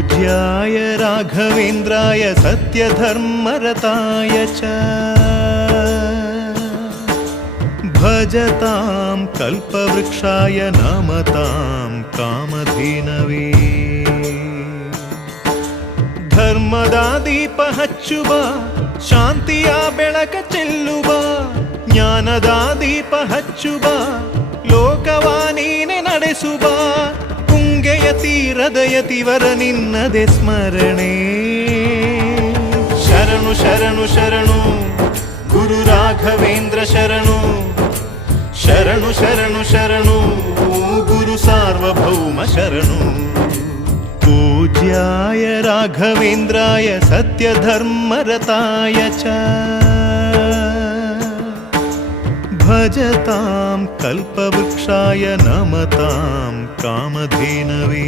पूज्याय राघवेन्द्राय सत्यधर्मरताय च भजतां कल्पवृक्षाय नमतां कामधेनवे ಧರ್ಮದ ದೀಪ ಹಚ್ಚುವ ಶಾಂತಿಯ ಬೆಳಕ ಚೆಲ್ಲುವ ಜ್ಞಾನದ ದೀಪ ಹಚ್ಚುವ ಲೋಕವ ನೀನೆ ನಡೆಸುವ ತುಂಗೆಯ ತೀರದ ಯತಿವರ ನಿನ್ನದೆ ಸ್ಮರಣೆ ಶರಣು ಶರಣು ಶರಣು ಗುರು ರಾಘವೇಂದ್ರ ಶರಣು ಶರಣು ಶರಣು ಶರಣು ಗುರು ಸಾರ್ವಭೌಮ ಶರಣು पूज्याय राघवेन्द्राय सत्यधर्मरताय च भजतां कल्पवृक्षाय नमतां कामधेनवे